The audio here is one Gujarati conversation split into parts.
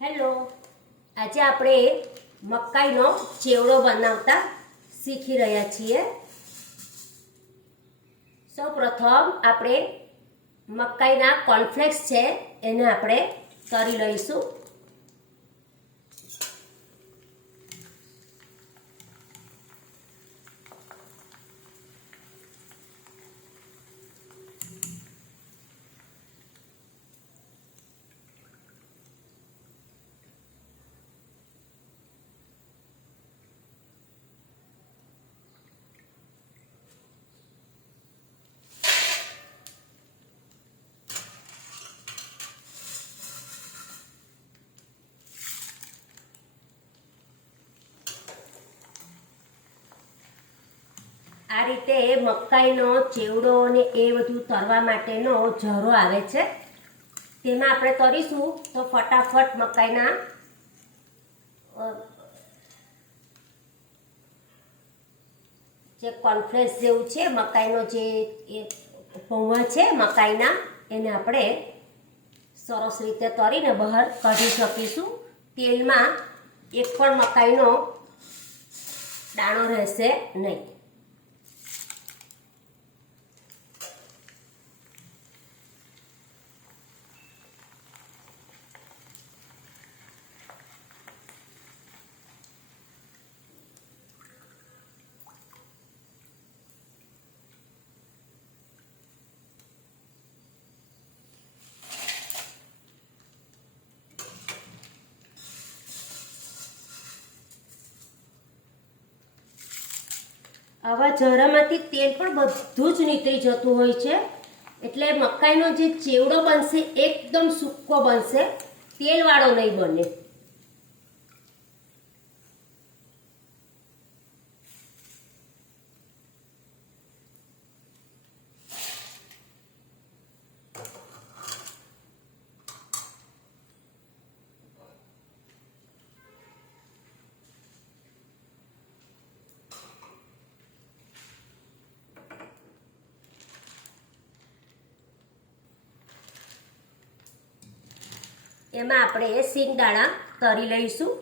હેલો, આજે આપણે મકાઈનો ચેવડો બનાવતા શીખી રહ્યા છીએ। સૌપ્રથમ આપણે મકાઈના કોર્નફ્લેક્સ છે એને આપણે તળી લઈશું। આ રીતે મકાઈનો ચેવડો ને એ બધું તળવા માટેનો જરો આવે છે, તેમાં આપણે તળીશું તો ફટાફટ મકાઈના જે કોર્નફ્લેક્સ જેવું છે, મકાઈનો જે પૌવા છે મકાઈના, એને આપણે સરસ રીતે તળીને બહાર કાઢી શકીશું। તેલમાં એક પણ મકાઈનો દાણો રહેશે નહીં। આવા જરામાંથી તેલ પણ બધું જ નીકળી જતું હોય છે, એટલે મકાઈનો જે ચેવડો બનશે એકદમ સૂકો બનશે, તેલવાળો નહીં બને। એમાં આપણે સિંગદાણા તળી લઈશું।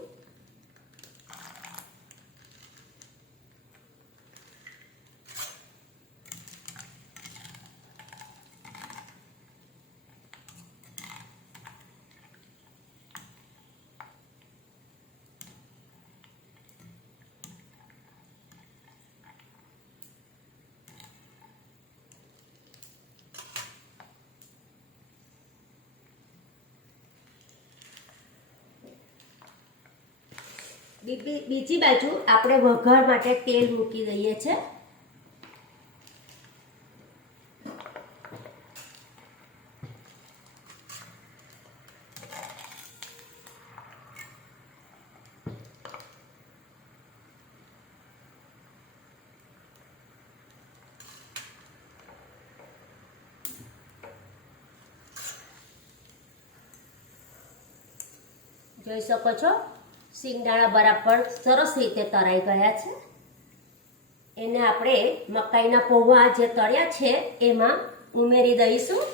બીજી બાજુ આપણે વઘાર માટે તેલ મૂકી દઈએ છે। જોઈ શકો છો સિંગદાણા બરાબર સરસ રીતે તળાઈ ગયા છે। એને આપણે મકાઈના પૌવા જે તળ્યા છે એમાં ઉમેરી દઈશું।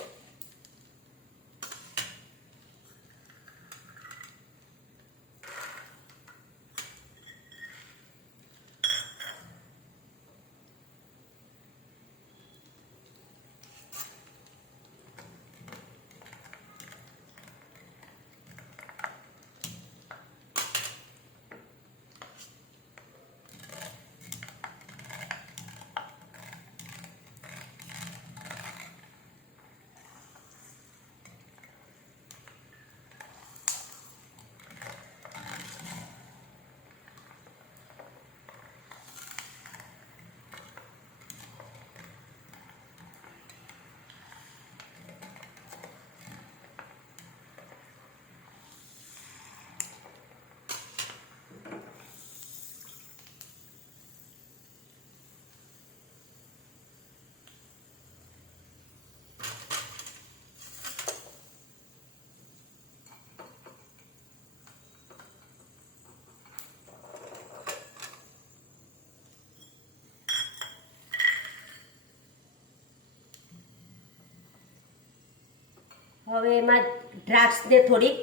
હવે એમાં દ્રાક્ષને થોડીક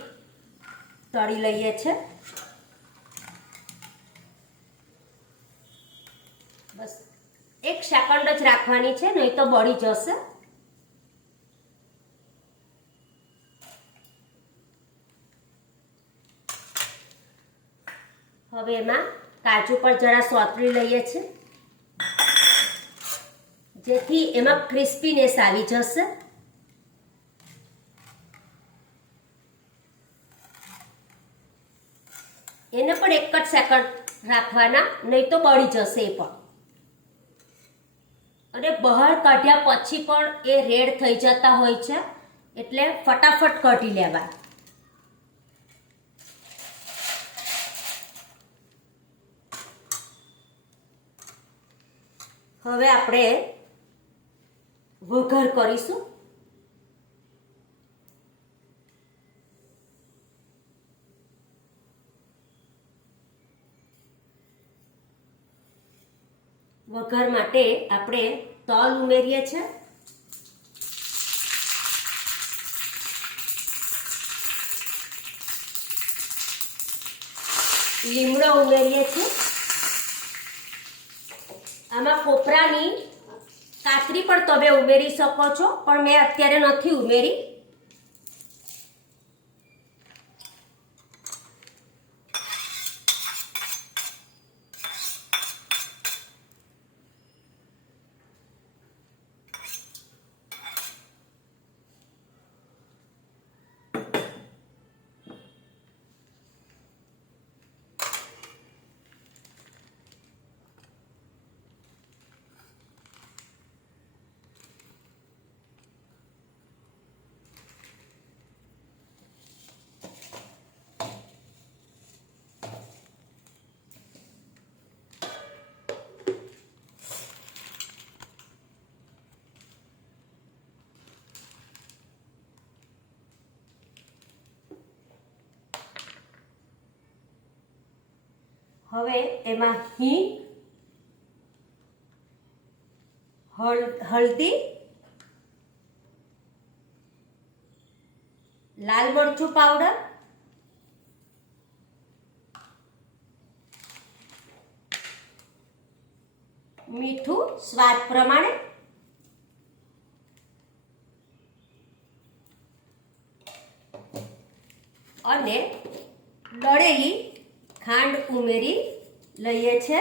તળી લઈએ છે. બસ 1 સેકન્ડ જ રાખવાની છે, નહીં તો બળી જશે. હવે એમાં કાજુ પણ જરા સોતરી લઈએ છે, જેથી એમાં ક્રિસ્પીનેસ આવી જશે. એને પણ 1 જ સેકન્ડ રાખવાના, નહીં તો બળી જશે એ પણ. અને બહાર કાઢ્યા પછી પણ એ રેડ થઈ જતા હોય છે, એટલે ફટાફટ કાઢી લેવા. હવે આપણે વઘાર કરીશું. વઘાર માટે આપણે તલ ઉમેરીએ છીએ, લીમડો ઉમેરીએ છીએ. આમાં કોપરાની કાતરી પણ તમે ઉમેરી શકો છો, પણ મેં અત્યારે નથી ઉમેરી. હવે એમાં હિંગ, હળદી, લાલ મરચું પાવડર, મીઠું સ્વાદ પ્રમાણે, અને દળેલી ખાંડ ઉમેરી લઈએ છે.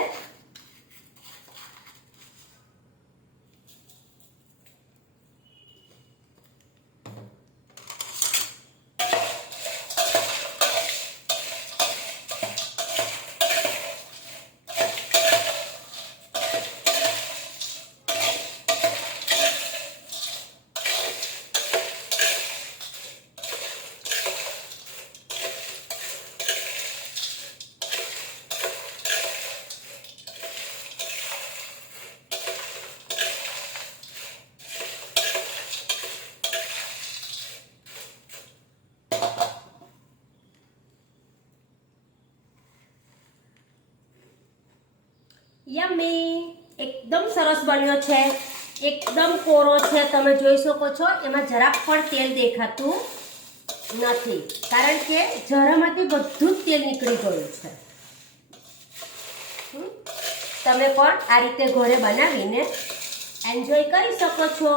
યમ્મી, એકદમ સરસ બન્યો છે. એકદમ કોરો છે, તમે જોઈ શકો છો. એમાં જરાક પણ તેલ દેખાતું નથી, કારણ કે જરામાંથી બધું જ તેલ નીકળી ગયું છે. તમે પણ આ રીતે ઘરે બનાવીને એન્જોય કરી શકો છો.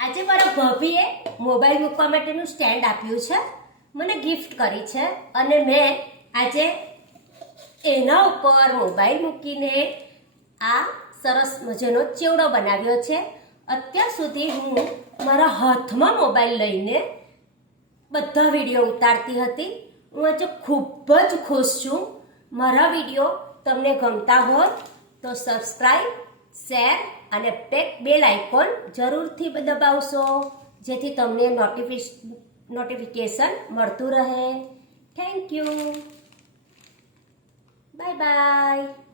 આજે મારા ભાભીએ મોબાઈલ મૂકવા માટેનું સ્ટેન્ડ આપ્યું છે, મને ગિફ્ટ કરી છે, અને મેં આજે એના ઉપર મોબાઈલ મૂકીને આ સરસ મજાનો ચેવડો બનાવ્યો છે. અત્યાર સુધી હું મારા હાથમાં મોબાઈલ લઈને બધા વિડીયો ઉતારતી હતી. હું આજે ખૂબ જ ખુશ છું. મારા વિડીયો તમને ગમતા હોય તો સબસ્ક્રાઈબ, શેર અને બેલ આઇકોન જરૂરથી દબાવશો, જેથી તમને નોટિફિકેશન મળતું રહે. Thank you. Bye bye.